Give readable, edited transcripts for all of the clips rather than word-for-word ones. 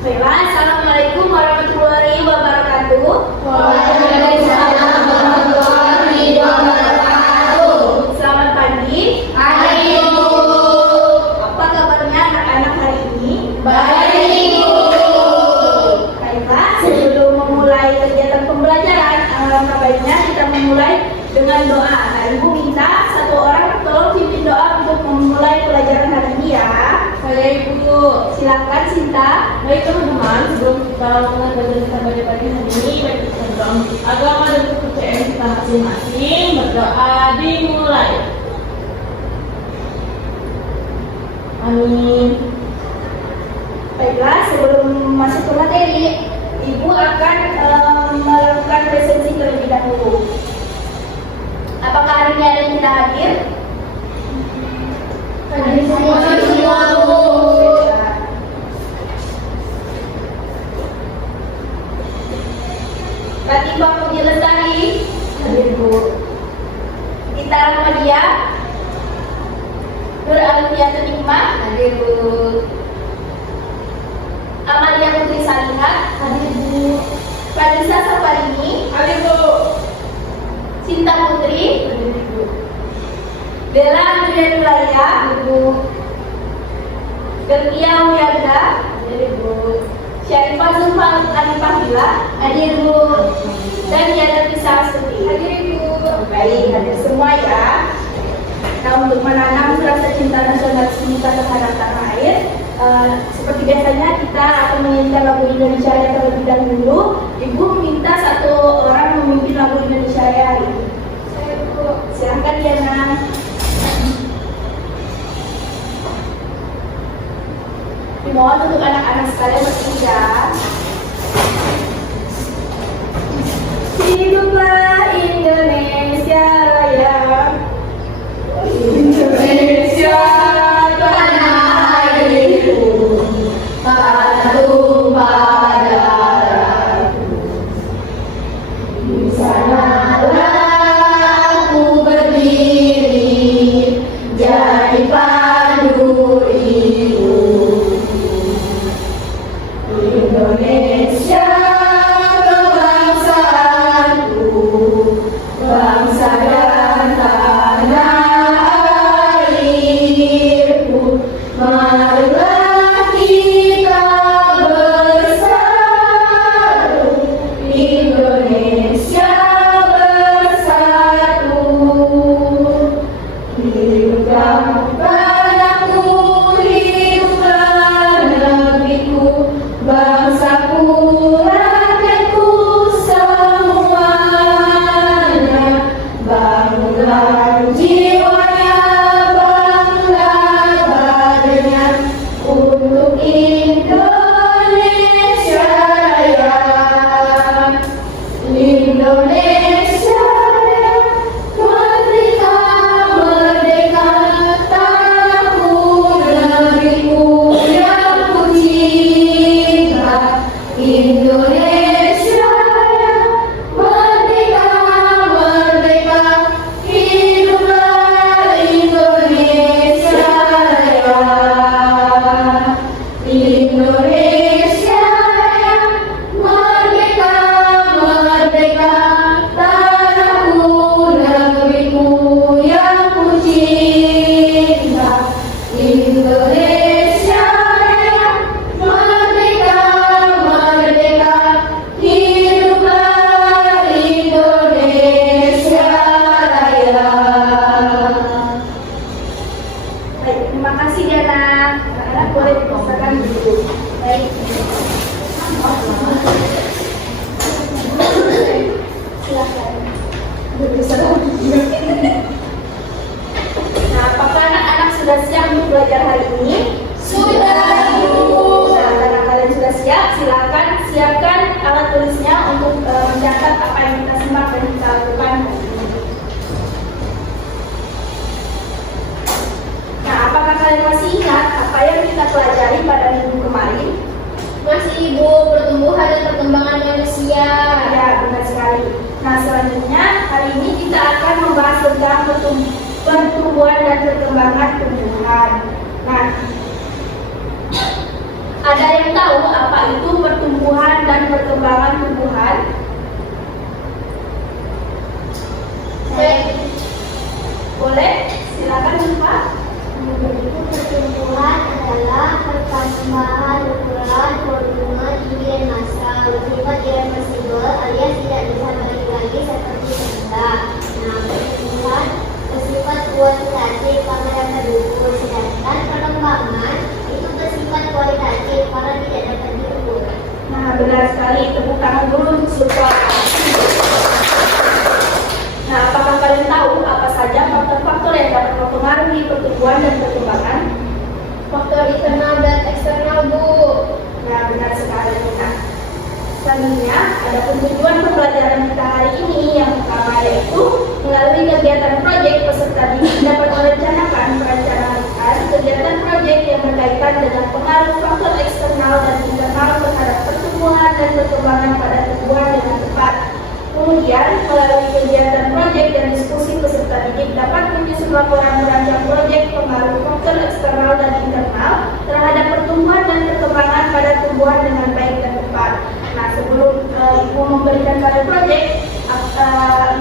Baiklah, Assalamualaikum warahmatullahi wabarakatuh. Waalaikumsalam warahmatullahi wabarakatuh. Selamat pagi. Pagi, Bu. Apa kabarnya anak-anak hari ini? Baik, Bu. Baiklah, sebelum memulai kegiatan pembelajaran, alangkah baiknya kita memulai dengan doa. Nah, Ibu minta satu orang tolong pimpin doa untuk memulai pelajaran hari ini ya. Saya Ibu. Silakan Sinta. Baik teman-teman, sebelum kita lakukan belajar kita pada pagi hari ini, mari kita berdoa untuk agama dan kepercayaan kita masing-masing. Berdoa dimulai. Amin. Baiklah, sebelum masuk ke materi, Ibu akan melakukan presentasi terlebih dahulu. Apakah hari ini ada yang tidak hadir? Hadir semua, Bu. Fatimah Puji Lestari, Hadir, Bu. Gita Rahmadia, Nur Alfianti Nikmah, Hadir, Bu. Amalia Putri Salihat, Hadir, Bu. Fadisa Safarini, Hadir, Bu. Cinta Putri, Hadir, Bu. Bella Nurulaya, Hadir, Bu. Gertia Wianda, Hadir, Bu. Syarifah Zulfan Alifahila, Hadir, Bu. dan Yana Bisa Astuti. Hadir, Bu. Baik, hadir semua ya. Nah, untuk menanam rasa cinta nasionalisme kita terhadap tanah air, seperti biasanya kita akan menyanyikan lagu Indonesia Raya terlebih dahulu. Ibu minta satu orang memimpin lagu Indonesia Raya hari ini. Saya, Bu. Silahkan Yana. Dimohon untuk anak-anak sekalian berdiri ya. Hiduplah Indonesia Raya. Indonesia tanah airku, tanah tumpah darahku. Di sanalah aku berdiri, jadi pandu ibu. Indonesia kebangsaanku, bangsa dan tanah airku. Marilah kita bersatu, Indonesia bersatu. Hiduplah tanahku, hiduplah negeriku, bangsaku, rakyatku semuanya. Bangunlah jiwanya, bangga badannya untuk Indonesia Raya. Indonesia Raya, merdeka, merdeka, tanahku, negeriku yang ku cinta. Indonesia Raya, merdeka, merdeka, hiduplah Indonesia Raya. Indonesia Raya, merdeka, merdeka, tanahku, negeriku yang ku cinta. Indonesia Raya, merdeka, merdeka, hiduplah Indonesia Raya. Baik, terima kasih Yana. Anak-anak boleh dipaksakan dulu. Baik. Silakan. Nah, apakah anak-anak sudah siap untuk belajar hari ini? Sudah, Bu. Nah, karena kalian sudah siap, silakan siapkan alat tulisnya untuk mencatat apa yang kita simak dan kita lakukan hari ini. Nah, apakah kalian masih ingat apa yang kita pelajari pada minggu kemarin? Masih, Ibu, pertumbuhan dan perkembangan manusia. Ya, benar sekali. Nah, selanjutnya hari ini kita akan membahas tentang pertumbuhan dan perkembangan tumbuhan. Nah, ada yang tahu apa itu pertumbuhan dan perkembangan tumbuhan. Boleh, silakan Pak. Bentuk pertumbuhan adalah perkembangan ukuran, volume, tinggi dan massa bersifat irreversibel alias tidak bisa balik lagi seperti semula. Nah, pertumbuhan bersifat kuantitatif karena dapat diukur, sedangkan perkembangan itu bersifat kualitatif karena tidak dapat diukur. Nah, benar sekali. Tepuk tangan dulu untuk Sultan. Nah, apakah kalian tahu apa saja faktor-faktor yang dapat mempengaruhi pertumbuhan dan perkembangan? Faktor internal dan eksternal, Bu. Nah, benar sekali. Nah, selanjutnya ada tujuan pembelajaran kita hari ini yang pertama yaitu melalui kegiatan proyek peserta didik dapat merencanakan perencanaan kegiatan proyek yang berkaitan dengan pengaruh faktor eksternal dan internal terhadap pertumbuhan dan perkembangan pada tumbuhan dengan tepat. Kemudian, melalui kegiatan proyek dan diskusi peserta didik dapat menyusun laporan merancang proyek pengaruh faktor eksternal dan internal terhadap pertumbuhan dan perkembangan pada tumbuhan dengan baik dan tepat. Nah, sebelum Ibu memberikan kalian proyek,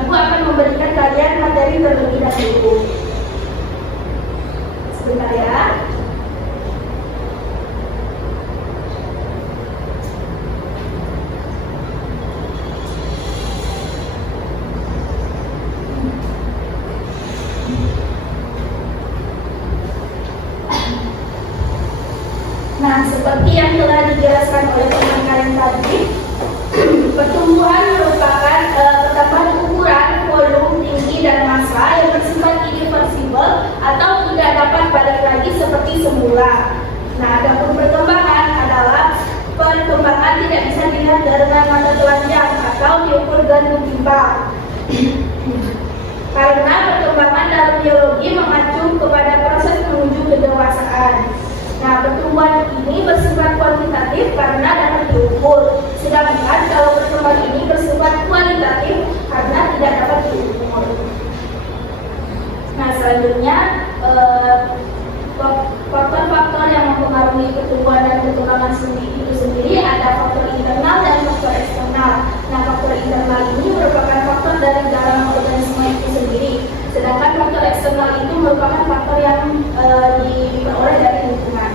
Ibu akan memberikan kalian materi terlebih dahulu. Sebentar ya. Nah, seperti yang telah dijelaskan oleh teman kalian tadi, pertumbuhan merupakan pertambahan ukuran, volume, tinggi, dan massa yang bersifat irreversibel atau tidak dapat balik lagi seperti semula. Nah, adapun perkembangan adalah perkembangan tidak bisa dilihat dengan mata telanjang atau diukur gantung timbang. Karena perkembangan dalam biologi mengacu kepada proses menuju kedewasaan. Nah, pertumbuhan ini bersifat kuantitatif karena dapat diukur, sedangkan kalau pertumbuhan ini bersifat kualitatif karena tidak dapat diukur. Nah, selanjutnya faktor-faktor yang mempengaruhi pertumbuhan dan perkembangan itu sendiri ada faktor internal dan faktor eksternal. Nah, faktor internal ini merupakan faktor dari dalam organisme itu sendiri, sedangkan faktor eksternal itu merupakan faktor yang diperoleh dari lingkungan.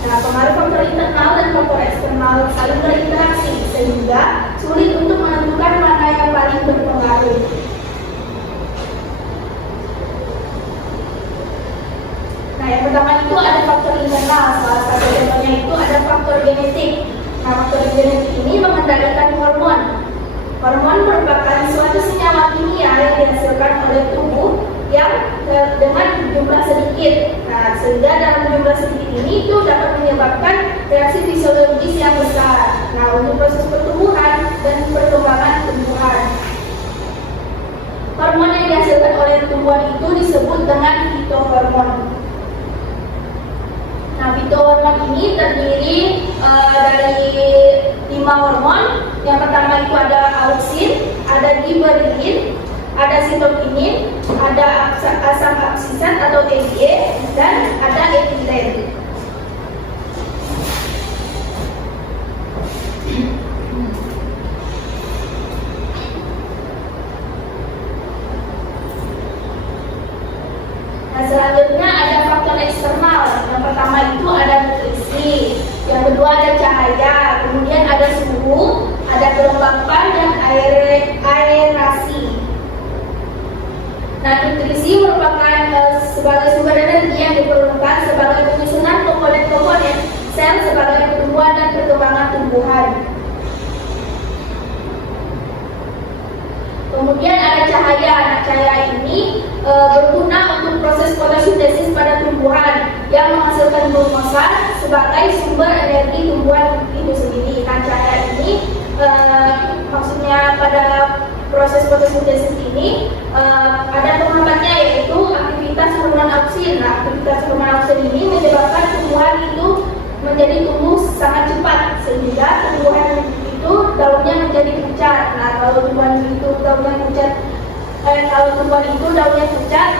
Nah, pengaruh faktor internal dan faktor eksternal saling berinteraksi sehingga sulit untuk menentukan mana yang paling berpengaruh. Nah, yang pertama itu ada faktor internal, salah satu contohnya itu ada faktor genetik. Nah, faktor genetik ini mengendalikan hormon. Hormon merupakan suatu senyawa kimia yang dihasilkan oleh tubuh yang dengan jumlah sedikit. Nah, sehingga dalam jumlah sedikit ini itu dapat menyebabkan reaksi fisiologis yang besar. Nah, untuk proses pertumbuhan dan perkembangan tumbuhan. Hormon yang dihasilkan oleh tumbuhan itu disebut dengan fitohormon. Nah, fitohormon ini terdiri dari 5 hormon. Yang pertama itu ada auksin, ada giberellin, ada sitokinin, ada asam absisat atau EGE, dan ada etilen. Nah, selanjutnya ada faktor eksternal. Yang pertama itu ada nutrisi, yang kedua ada cahaya, kemudian ada suhu, ada kelembapan dan aerasi. Nah, nutrisi merupakan sebagai sumber energi yang diperlukan sebagai penyusunan komponen-komponen sel sebagai pertumbuhan dan perkembangan tumbuhan. Kemudian ada cahaya. Nah, cahaya ini berguna untuk proses fotosintesis pada tumbuhan yang menghasilkan glukosa sebagai sumber energi tumbuhan itu sendiri. Nah, cahaya ini maksudnya pada proses fotosintesis ini ada penghambatnya, yaitu aktivitas hormon auksin. Nah, aktivitas hormon auksin ini menyebabkan tumbuhan itu menjadi tumbuh sangat cepat sehingga tumbuhan itu daunnya menjadi pucat. Nah, kalau tumbuhan itu daunnya pucat,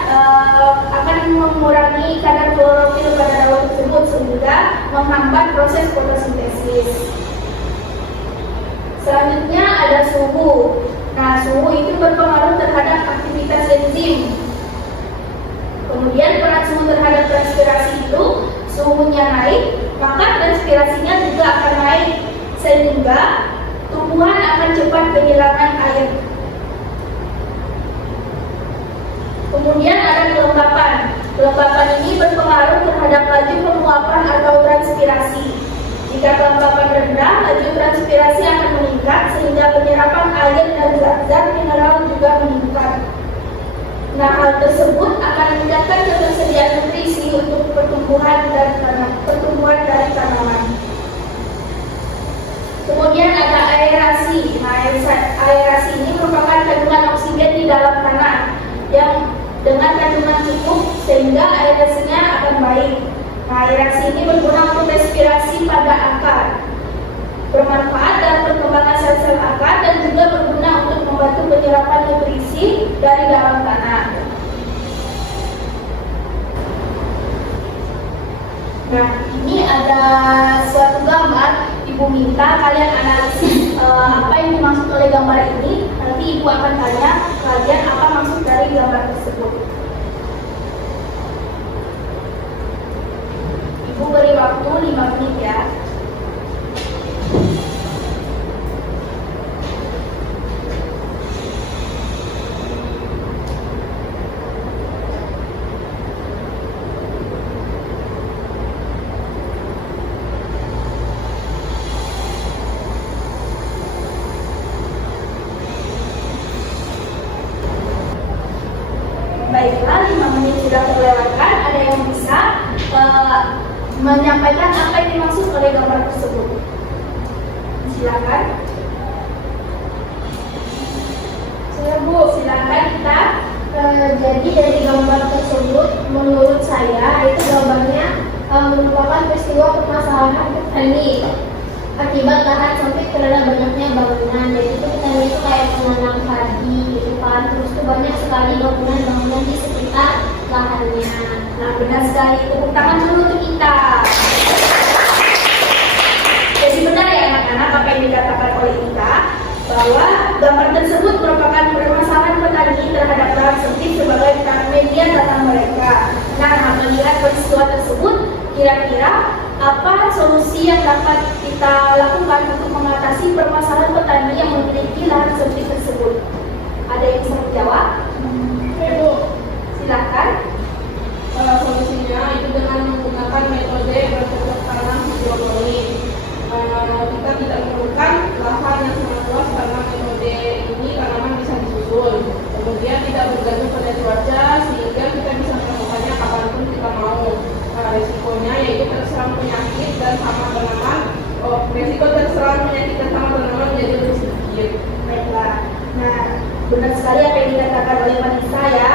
akan mengurangi kadar klorofil pada daun tersebut sehingga menghambat proses fotosintesis. Selanjutnya ada suhu. Nah, suhu itu berpengaruh terhadap aktivitas enzim. Kemudian peran suhu terhadap transpirasi itu, suhunya naik, maka transpirasinya juga akan naik, sehingga tumbuhan akan cepat kehilangan air. Kemudian ada kelembapan. Kelembapan ini berpengaruh terhadap laju penguapan atau transpirasi. Jika kelembapan rendah, laju transpirasi akan meningkat sehingga penyerapan air dan zat-zat mineral juga meningkat. Nah, hal tersebut akan meningkatkan ketersediaan nutrisi untuk pertumbuhan dari tanaman. Kemudian ada aerasi. Nah, aerasi ini merupakan kandungan oksigen di dalam tanah yang dengan kandungan cukup sehingga aerasinya akan baik. Nah, aerasi ini berguna untuk respirasi pada akar, bermanfaat dalam perkembangan sel-sel akar dan juga berguna untuk membantu penyerapan nutrisi dari dalam tanah. Nah, ini ada suatu gambar. Ibu minta kalian analisis apa yang dimaksud oleh gambar ini. Nanti ibu akan tanya kalian apa maksud dari gambar tersebut. Ibu beri waktu 5 menit ya. Baiklah, 5 menit sudah terlewatkan. Ada yang bisa menyampaikan apa yang dimaksud oleh gambar tersebut? Silakan. Silakan kita. Jadi dari gambar tersebut, menurut saya itu gambarnya merupakan peristiwa permasalahan petani akibat lahan sempit karena banyaknya bangunan. Jadi itu petani itu kayak menanam padi gitu kan, terus tuh banyak sekali bangunan-bangunan di sekitar lahannya. Nah, benar sekali. Tepuk tangan dulu untuk kita. Jadi benar ya anak-anak apa yang dikatakan oleh kita, bahwa gambar tersebut merupakan permasalahan petani terhadap lahan sempit sebagai media tanam mereka. Nah, melihat peristiwa tersebut, kira-kira apa solusi yang dapat kita lakukan untuk mengatasi permasalahan petani yang memiliki lahan sempit tersebut? Ada yang bisa menjawab? Ibu, Silakan. solusinya itu dengan menggunakan metode bercocok tanam hidroponik. Kita tidak memerlukan lahan yang sangat luas karena metode ini tanaman bisa disusun. Kemudian tidak bergantung pada cuaca sehingga kita bisa melakukannya kapanpun kita mau. Resikonya yaitu terserang penyakit dan hama tanaman. Resiko terserang penyakit dan hama tanaman menjadi lebih sedikit. Baiklah. Nah, benar sekali apa yang dikatakan oleh Vanessa ya.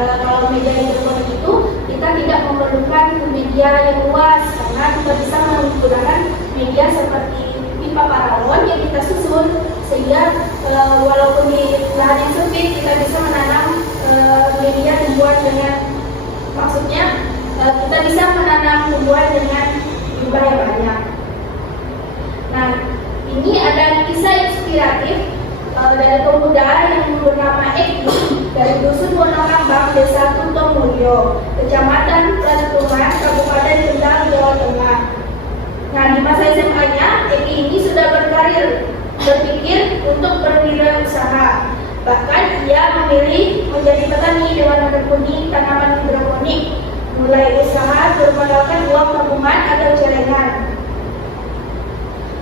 Kalau media hidroponik itu kita tidak memerlukan media yang luas karena kita bisa menggunakan media seperti pipa paralon yang kita susun sehingga walaupun di lahan yang sempit kita bisa menanam media tumbuhan dengan kita bisa menanam tumbuhan dengan jumlah yang banyak. Nah, ini ada kisah inspiratif dari pemuda yang bernama Eki dari Dusun Wonokambang, Desa Tuntomulyo, Kecamatan Pelatungan, Kabupaten Kendal, Jawa Tengah. Nah, di masa SMA-nya, Eki ini sudah berpikir untuk berwirausaha. Bahkan ia memilih menjadi petani dengan menekuni tanaman hidroponik. Mulai usaha bermodalkan uang tabungan atau celengan.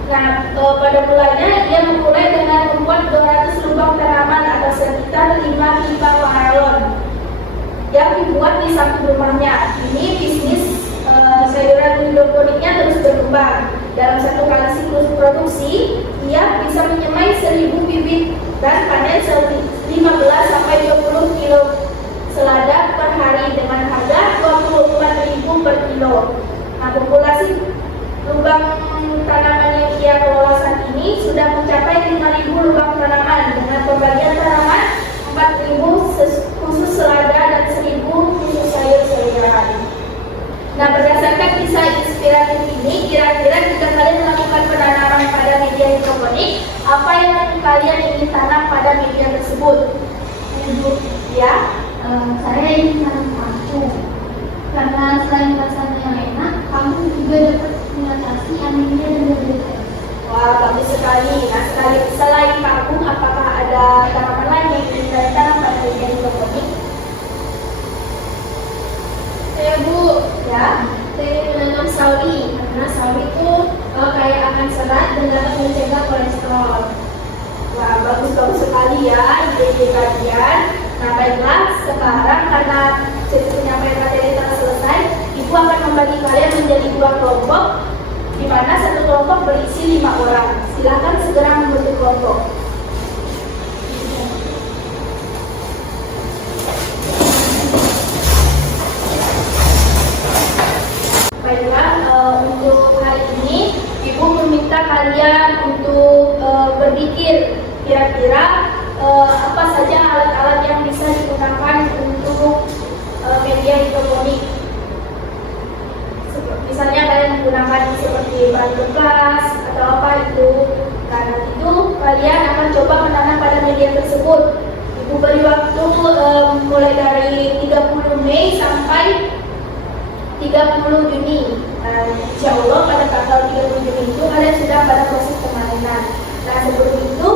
Nah, pada mulanya dia memulai dengan membuat 200 lubang tanaman atau sekitar 5 pipa paralon yang dibuat di samping rumahnya. Ini bisnis sayuran hidroponiknya terus berkembang. Dalam satu kali siklus produksi, ia bisa menyemai 1000 bibit dan panen 15 sampai 20 kilo selada per hari dengan harga 24.000 per kilo. Nah, populasi lubang tanaman yang ia kelola saat ini sudah mencapai 5.000 lubang tanaman dengan pembagian tanaman 4.000 khusus selada dan 1.000 khusus sayur-sayuran. Nah, berdasarkan kisah inspiratif ini, kira-kira jika kalian melakukan penanaman pada media hidroponik, Apa yang kalian ingin tanam pada media tersebut? Ya, Saya ingin tanam kangkung. Karena selain rasanya yang enak, kangkung juga dapat mengatasi anemia dan diabetes. wah bagus sekali. Nah, selain kangkung, apakah ada tanaman lain yang ingin kalian tanam pada media hidroponik? Saya Bu, Ya, saya ingin menanam sawi karena sawi itu kaya akan serat dan dapat mencegah kolesterol. wah bagus sekali ya ide-ide kalian. Nah baiklah, sekarang karena penyampaian materi telah selesai, Ibu akan membagi kalian menjadi 2 kelompok, di mana satu kelompok berisi 5 orang. Silakan segera membentuk kelompok. Baiklah, untuk hari ini Ibu meminta kalian untuk berpikir kira-kira apa saja alat-alat yang bisa digunakan untuk media hidroponik. Misalnya kalian menggunakan seperti bahan bekas atau apa itu. Karena itu kalian akan coba menanam pada media tersebut. Ibu beri waktu mulai dari 30 Mei sampai 30 Juni. Nah, insya Allah pada tanggal 30 Juni itu kalian sudah pada proses pemanenan. Nah, sebelum itu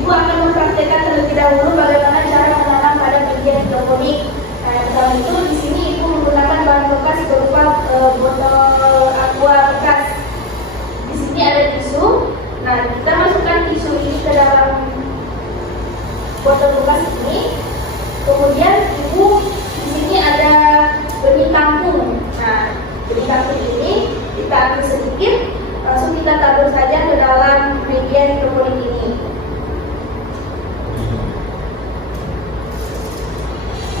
Ibu akan mempraktekkan terlebih dahulu bagaimana cara menanam pada media hidroponik. Nah, dalam itu di sini Ibu menggunakan bahan bekas berupa botol aqua bekas. Di sini ada tisu. Nah, kita masukkan tisu ini ke dalam botol bekas ini. Kemudian Ibu di sini ada benih kangkung. Nah, benih kangkung ini kita ambil sedikit, langsung kita tabur saja ke dalam media hidroponik ini.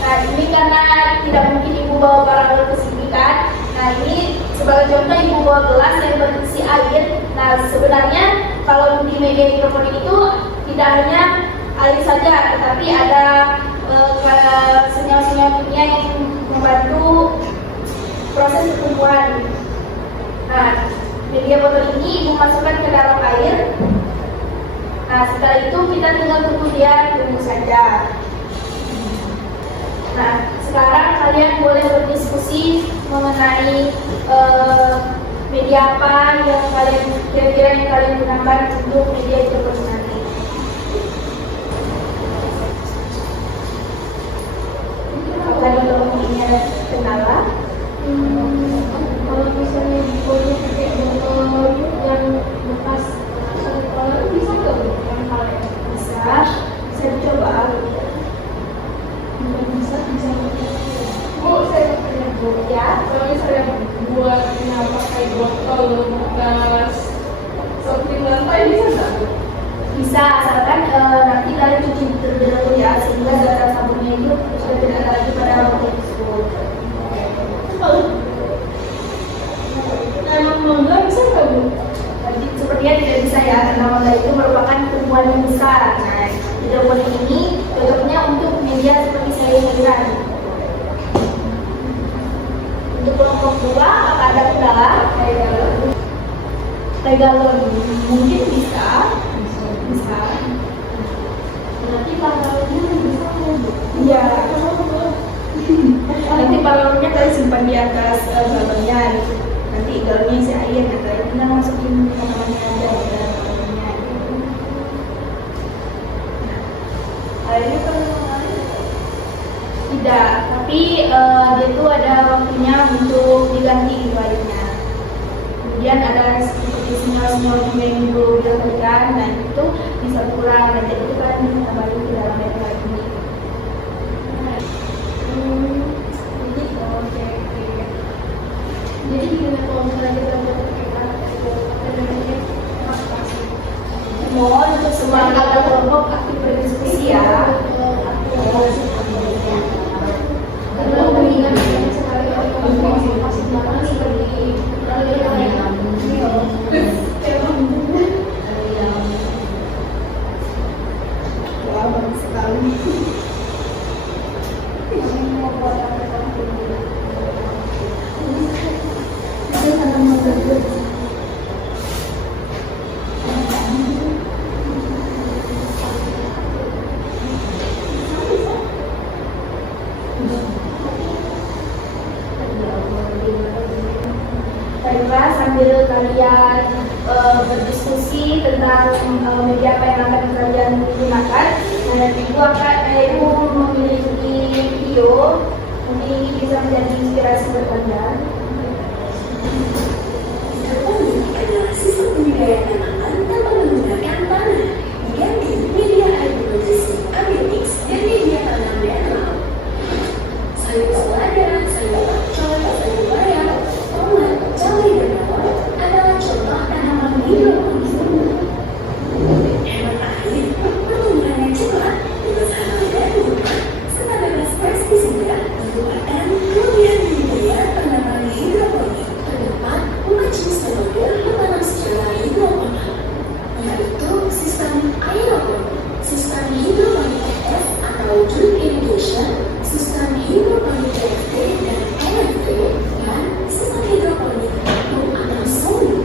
Nah, ini karena tidak mungkin Ibu bawa barang ke sini kan. Nah, ini sebagai contoh Ibu bawa gelas yang berisi air. Nah, sebenarnya kalau di media hidroponik itu tidak hanya air saja, tetapi ada senyawa-senyawa kimia yang membantu proses pertumbuhan. Nah, media botol ini Ibu masukkan ke dalam air. Nah, setelah itu kita tinggal tunggu dia tumbuh saja. Nah, sekarang kalian boleh berdiskusi mengenai media apa yang kalian kira-kira yang kalian gunakan untuk media hidroponik nanti. Apakah di kelompok ini ada kendala? Kalau misalnya boleh pakai botol yang bekas kalau bisa nggak Bu? Yang kalian Bisa dicoba. bisa Bu, saya tanya Bu Ya, kalau misalnya buatnya pakai botol yang bekas seperti lantai bisa nggak Bu? bisa asalkan nanti kalian cuci terlebih dahulu ya, sehingga zat sabunnya itu sudah tidak ada lagi pada botol tersebut. Emang mangga bisa nggak Bu? Jadi sepertinya tidak bisa ya, karena mangga itu merupakan tumbuhan yang besar. Nah, hidroponik ini cocoknya untuk media seperti sayur-sayuran. Untuk kelompok 2, apakah ada kendala? Kayak galon mungkin bisa. Nanti kalau bisa Bu. Iya. Nanti balonnya kalian simpan di atas galonnya. Nanti galonnya isi air, nah kalian tinggal masukin tanamannya aja di dalam galonnya. Nah, airnya perlu mengalir? Tidak, tapi dia tuh ada waktunya untuk diganti gitu airnya. Kemudian ada seperti senyawa-senyawa kimia yang dulu dilakukan, dan itu bisa kurang, dan jadi itu kalian bisa tambahin ke dalam air lagi. Jadi gimana kalau misalnya kita mau pakai Mohon untuk semua anggota kelompok aktif berdiskusi ya. karena mengingat sekali masih belakang seperti Wah, bagus sekali. tentang media apa yang akan kalian gunakan. Nah, nanti ibu memiliki video, mungkin ini bisa menjadi inspirasi buat kalian. Hidroponik adalah sistem pembudidayaan tanaman tanpa menggunakan tanah, diganti media hidroponik, ambiotix, dan media tanam dan laut. Sayur selada, sayur pakcoy, sayur bayam, tomat, cabai, dan bawang adalah contoh tanaman hidroponik. Hemat air, pertumbuhan yang cepat, bebas hama dan lumpur, serta bebas pestisida merupakan kelebihan budidaya tanaman hidroponik. Terdapat 4 jenis metode menanam secara hidroponik, yaitu sistem aeroponik, sistem hidroponik TS atau drip irrigation, sistem hidroponik TFT dan NFT, dan sistem hidroponik pump atau soli.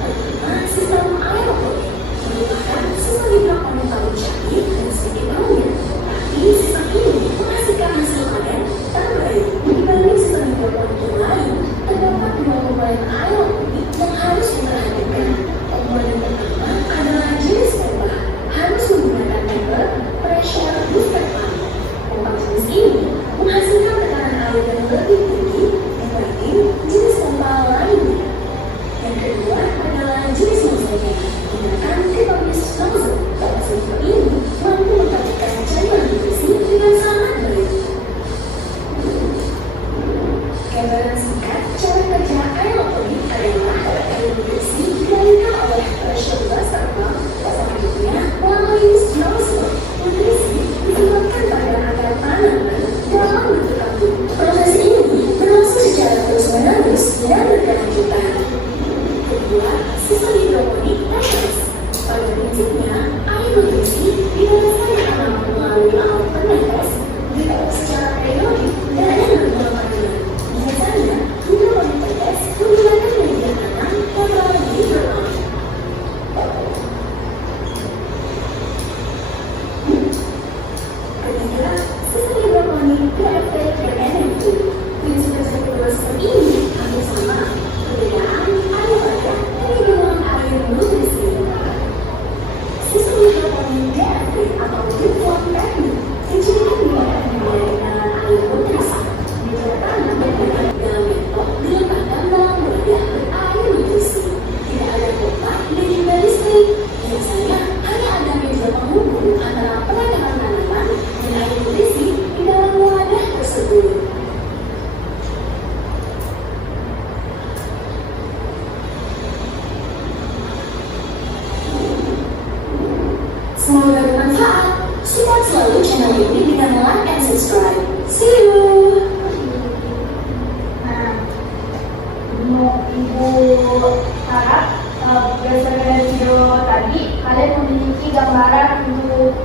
Pertama, sistem aeroponik merupakan sistem hidroponik paling canggih dan sedikit rumit, tapi sistem ini menghasilkan hasil panen terbaik dibanding sistem hidroponik yang lain. Terdapat 2 komponen aeroponik yang harus diperhatikan. Komponen pertama adalah jenis pompa, harus menggunakan member pressure booster pump. Pompa jenis ini menghasilkan tekanan air yang lebih tinggi dibanding jenis pompa lainnya. Yang kedua adalah jenis nozzle-nya, menggunakan triple-use nozzle. Nozzle ini mampu memperhatikan cairan nutrisi dengan sangat baik. Gambaran singkat cara kerja aeroponik adalah air nutrisi dialirkan oleh pressure booster pump. Selanjutnya, melalui nozzle, nutrisi disemprotkan pada akar tanaman dalam bentuk tabung. Proses ini berlangsung secara terus-menerus dan berkelanjutan. Kedua, sistem hidroponik TS. Pada prinsipnya, air nutrisi dibebaskan ke tanaman melalui laut penetes, diolah secara periodik dan ada beberapa paduan. Biasanya, hidroponik TS menggunakan media tanam atau hidroponik. Ketiga, sistem hidroponik TFT dan NFT. Prinsip-prinsip kedua sistem ini hampir sama. Perbedaan ada pada penggunaan air nutrisi. Sistem hidroponik TFT atau drip flow technique dicirikan dengan adanya genangan air nutrisi. Media tanam diletakkan dalam mangkok diletakkan dalam wadah berair nutrisi. Tidak ada pompa dan juga listrik. Biasanya hanya ada media penghubung antara penanaman tanaman dan air nutrisi di dalam wadah tersebut. Semoga bermanfaat. Support selalu channel ini dengan like and subscribe. See you. Nah, ibu harap berdasarkan dari video tadi kalian memiliki gambaran untuk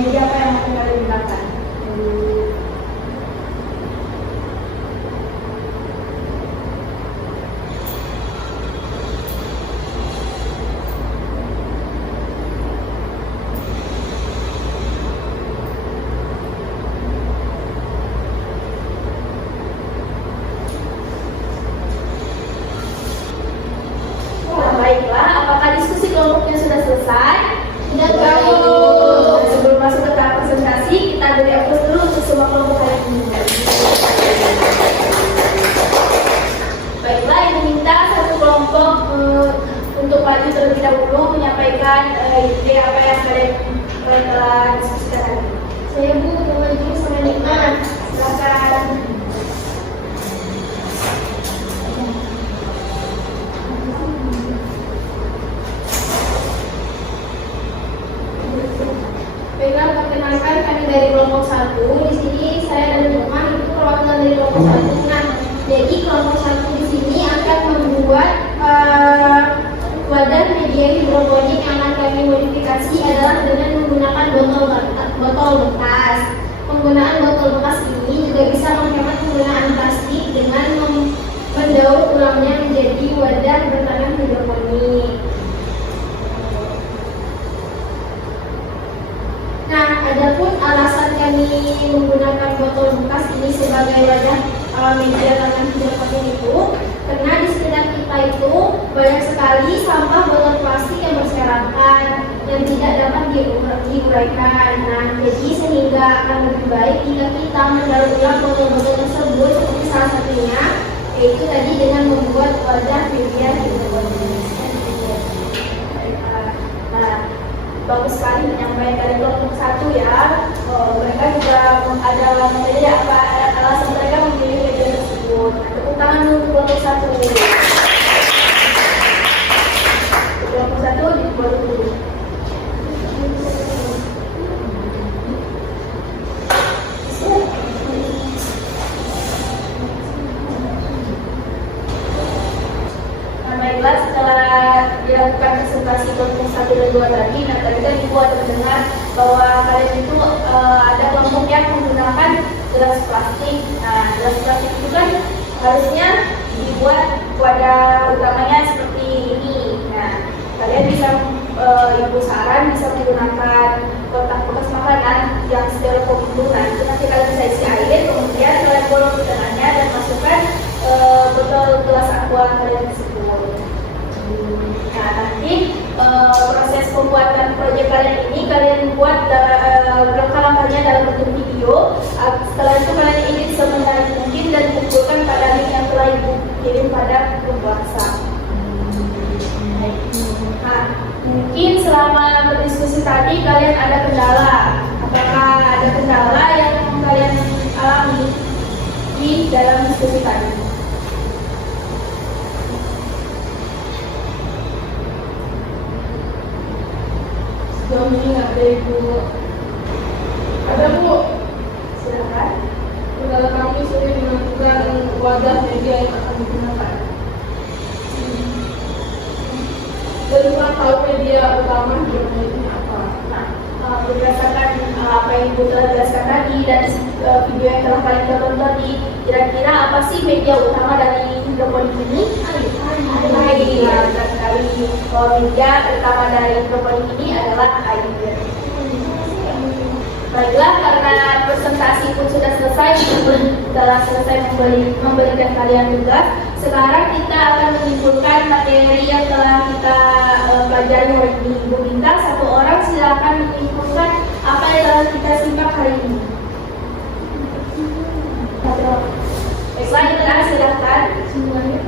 media apa yang akan kalian gunakan. Baiklah, apakah diskusi kelompoknya sudah selesai? Sudah, Baik. Bu. Sebelum masuk ke tahap presentasi, kita beri aplaus dulu untuk semua kelompok hari ini. Baiklah, ibu minta satu kelompok untuk maju terlebih dahulu menyampaikan ide apa yang kalian telah diskusikan hari ini. Saya Bu, maju sama nikmat. Silakan. Baiklah, perkenalkan kami dari kelompok 1. Di sini saya dan Lukman itu perwakilan dari kelompok 1. Nah, jadi kelompok 1 di sini akan membuat wadah media hidroponik yang akan kami modifikasi adalah dengan menggunakan botol bekas. Penggunaan botol bekas ini juga bisa menghemat penggunaan plastik dengan mendaur ulangnya menjadi wadah bertanam hidroponik. Nah, adapun alasan kami menggunakan botol bekas ini sebagai wadah media tanam hidroponik itu karena di sekitar kita itu Banyak sekali sampah botol plastik yang berserakan yang tidak dapat diuraikan. Nah, jadi sehingga akan lebih baik jika kita mendaur ulang botol-botol tersebut, seperti salah satunya yaitu tadi dengan membuat wadah filigree Nah, bagus sekali menyampaikan dari kelompok 1 ya. Mereka juga ada materi apa alasan mereka memilih media tersebut. Tepuk tangan dulu kelompok 1. Kelompok 1 dibuat dulu. Baiklah, setelah dilakukan presentasi kelompok 1 dan 2 tadi, nah tadi kan Ibu ada mendengar bahwa kalian itu ada kelompok yang menggunakan gelas plastik. Nah, gelas plastik itu kan harusnya dibuat wadah utamanya seperti ini. Nah, kalian bisa Ibu saran bisa menggunakan kotak bekas makanan yang styrofoam itu. Nanti kalian bisa isi air, kemudian kalian bolong di tengahnya dan masukkan botol gelas aqua kalian tersebut. Nah, nanti proses pembuatan proyek kalian ini kalian buat langkah-langkahnya dalam bentuk video. Setelah itu kalian edit semenarik mungkin dan kumpulkan pada link yang telah Ibu kirim pada grup WhatsApp. Nah, mungkin selama berdiskusi tadi kalian ada kendala. Apakah ada kendala yang kalian alami di dalam diskusi tadi? Sejauh ini nggak ada Ibu. Ada Bu. Silakan. Kendala kami sulit menentukan wadah media yang akan digunakan. Dan kurang tahu media utama ini apa. Nah, berdasarkan apa yang Ibu telah jelaskan tadi dan video yang telah kalian tonton tadi, kira-kira apa sih media utama dari hidroponik ini? Air. Benar sekali. Media utama dari hidroponik ini adalah air. Baiklah, karena presentasi pun sudah selesai, telah selesai memberikan kalian tugas. Sekarang kita akan menyimpulkan materi yang telah kita pelajari hari ini. Ibu minta satu orang silakan menyimpulkan apa yang telah kita simak hari ini. Baiklah, Itra, silakan semuanya.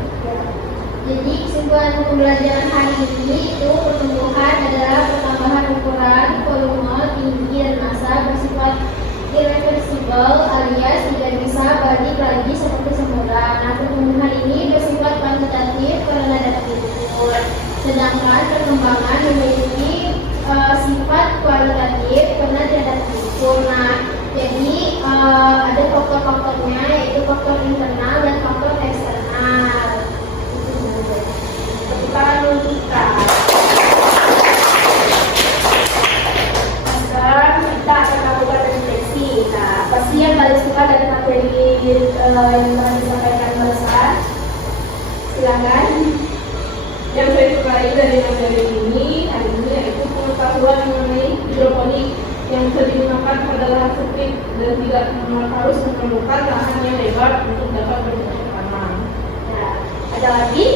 Jadi kesimpulan pembelajaran hari ini itu pertumbuhan adalah pertambahan ukuran, volume, tinggi, dan massa bersifat irreversibel alias tidak bisa balik lagi seperti semula. Nah, pertumbuhan ini bersifat kuantitatif karena dapat diukur. Sedangkan perkembangan memiliki sifat kualitatif karena tidak dapat diukur. Nah, jadi ada faktor-faktornya yaitu faktor internal dan faktor eksternal. Sekarang kita akan lakukan refleksi. Nah, apa sih yang paling suka dari materi yang telah disampaikan Mbak? Silakan. Yang saya sukai dari materi ini yaitu pengetahuan mengenai hidroponik yang bisa digunakan pada lahan sempit dan tidak harus memerlukan lahan yang lebar untuk dapat bercocok tanam. Nah, ada lagi?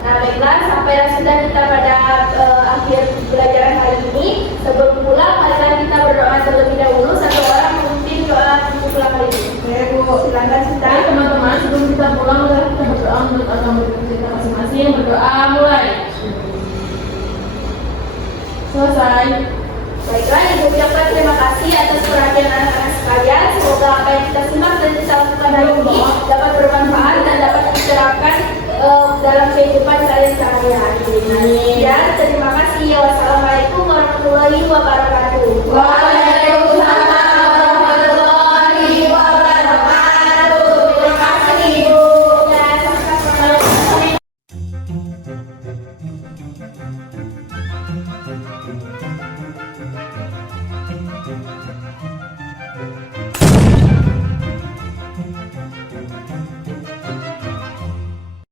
Nah, baiklah, sampai sudah kita pada akhir pelajaran hari ini. Sebelum pulang, marilah kita berdoa terlebih dahulu. Satu orang memimpin doa untuk pulang hari ini. Oke, Bu. Silakan kita. Baik, teman-teman, sebelum kita pulang, mari kita berdoa menurut agama kita masing-masing. Berdoa mulai. Selesai. Baiklah, Ibu ucapkan terima kasih atas perhatian anak-anak sekalian. Semoga apa yang kita simak dan kita lakukan hari ini dapat bermanfaat dan dapat diterapkan dalam kehidupan kalian sehari-hari. Ya, terima kasih. Wassalamualaikum warahmatullahi wabarakatuh.